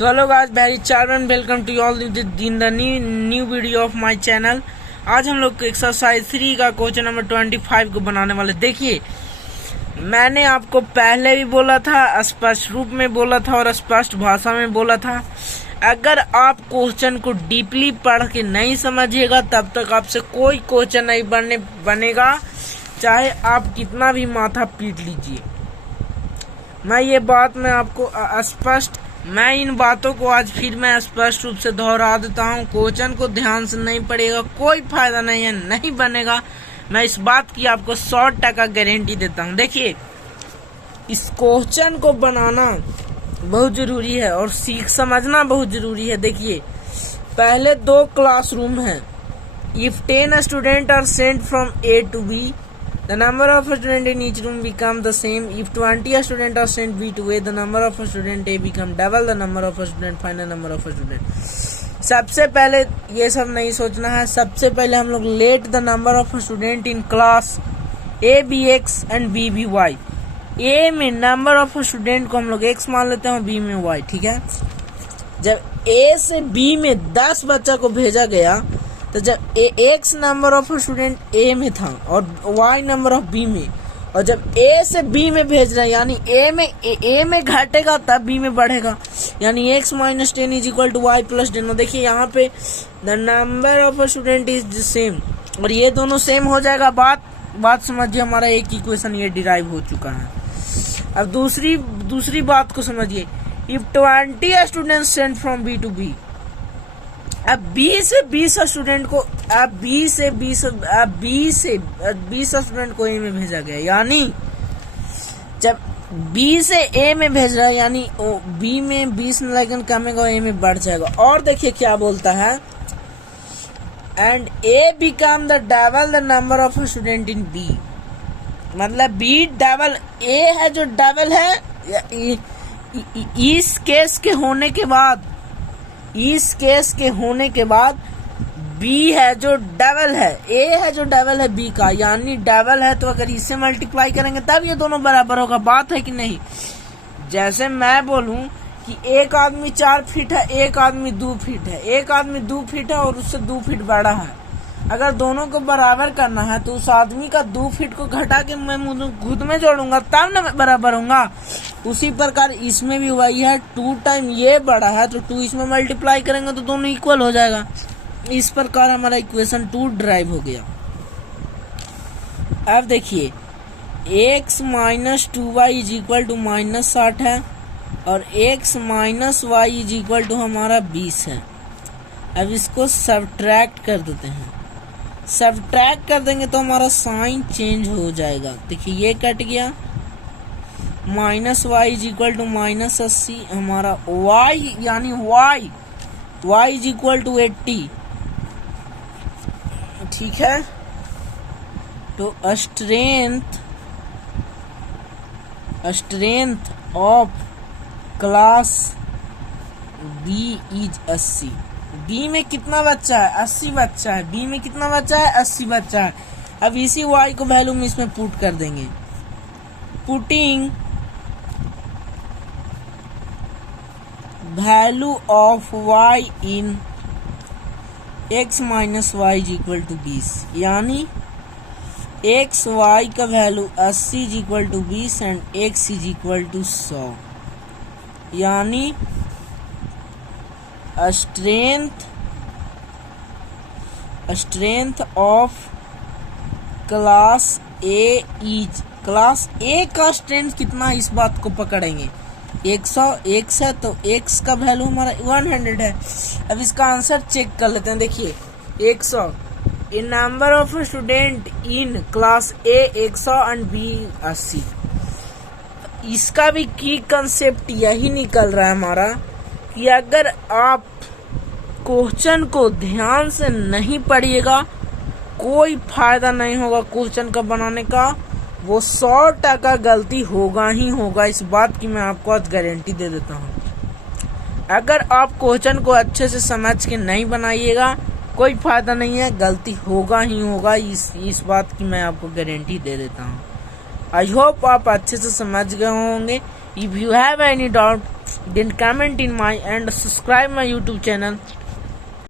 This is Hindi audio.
So hello guys, very charming welcome to you all in the new video of my channel। आज हम लोग एक्सरसाइज 3 का क्वेश्चन नंबर 25 को बनाने वाले। देखिए, मैंने आपको पहले भी बोला था, स्पष्ट रूप में बोला था और स्पष्ट भाषा में बोला था, अगर आप क्वेश्चन को डीपली पढ़ के नहीं समझिएगा तब तक आपसे कोई क्वेश्चन नहीं बनेगा, चाहे आप कितना भी माथा पीट लीजिए। मैं इन बातों को आज फिर मैं स्पष्ट रूप से दोहरा देता हूँ। क्वेश्चन को ध्यान से नहीं पढ़ेगा, कोई फायदा नहीं है, नहीं बनेगा। मैं इस बात की आपको 100% गारंटी देता हूँ। देखिए, इस क्वेश्चन को बनाना बहुत जरूरी है और समझना बहुत जरूरी है। देखिए, पहले 2 क्लासरूम हैं। If 10 student are sent from A to B, the number of students in each room become the same. If 20 students are sent B to A, the number of student A become double the number of student, final number of student। सबसे पहले ये सब नहीं सोचना है। सबसे पहले हम लोग let the number of student in class A be X and B be Y। A में नंबर ऑफ स्टूडेंट को हम लोग X मान लेते हैं और B में Y, ठीक है। जब A से B में 10 बच्चा को भेजा गया तो जब X number of student A में था और Y नंबर ऑफ B में, और जब A से B में भेज रहे हैं यानी A में घटेगा तब B में बढ़ेगा, यानी X - 10 is equal to Y + 10। देखिए यहाँ पे the number of student is same और ये दोनों सेम हो जाएगा। बात समझिए, हमारा एक इक्वेशन ये डिराइव हो चुका है। अब दूसरी बात को समझिए। If 20 student Saint from B to B, अब 20 से 20 स्टूडेंट को स्टूडेंट को A में भेजा गया, यानी जब B से A में भेज रहा है यानी B में 20 लेकिन कमेगा, A में बढ़ जाएगा। और देखिए क्या बोलता है, and A become the double the number of student in B। मतलब B डबल A है जो डबल है। इस केस के होने के बाद B है जो डबल है, A है जो डबल है B का, यानी डबल है तो अगर इससे मल्टीप्लाई करेंगे तब ये दोनों बराबर होगा। बात है कि नहीं? जैसे मैं बोलूं कि एक आदमी 4 फीट है, एक आदमी 2 फीट है, एक आदमी 2 फीट है और उससे 2 फीट बड़ा है। अगर दोनों को बराबर करना है तो उस आदमी का 2 फीट को घटा के मैं खुद में जोड़ूंगा तब ना बराबर होगा। उसी प्रकार इसमें भी वही है, 2 टाइम ये बड़ा है तो 2 इसमें मल्टीप्लाई करेंगे तो दोनों इक्वल हो जाएगा। इस प्रकार हमारा इक्वेशन 2 ड्राइव हो गया। अब देखिए, x - 2y is equal to -60 है और x - y is equal to हमारा 20 है। अब इसको सब्ट्रैक्ट कर देते हैं। सब्ट्रैक्ट कर देंगे तो हमारा साइन चेंज हो जाएगा। देखिए ये कट गया, -y इज इक्वल टू -80, हमारा y यानी y इज इक्वल टू 80, ठीक है। तो strength of class B is 80। B में कितना बच्चा है? 80 बच्चा है। B में कितना बच्चा है? 80 बच्चा है। अब इसी y को वैल्यू में इसमें पुट कर देंगे। Putting value of y in x - y is equal to 20, यानी x y का value 80 is equal to 20 and x is equal to 100, यानी स्ट्रेंथ ऑफ क्लास A का स्ट्रेंथ कितना, इस बात को पकड़ेंगे। 100 है तो x का वैल्यू हमारा 100 है। अब इसका आंसर चेक कर लेते हैं। देखिए 100 in number of student in class A 100 and B 80। इसका भी की कंसेप्ट यही निकल रहा है हमारा कि अगर आप क्वेश्चन को ध्यान से नहीं पढ़िएगा कोई फायदा नहीं होगा क्वेश्चन का बनाने का, वो 100% गलती होगा ही होगा। इस बात की मैं आपको आज गारंटी दे देता हूँ। अगर आप क्वेश्चन को अच्छे से समझ के नहीं बनाइएगा कोई फायदा नहीं है, गलती होगा ही होगा। इस बात की मैं आपको गारंटी दे देता हूँ। आई होप आप अच्छे से समझ गए होंगे। If you have any doubt then comment in my and subscribe my YouTube channel.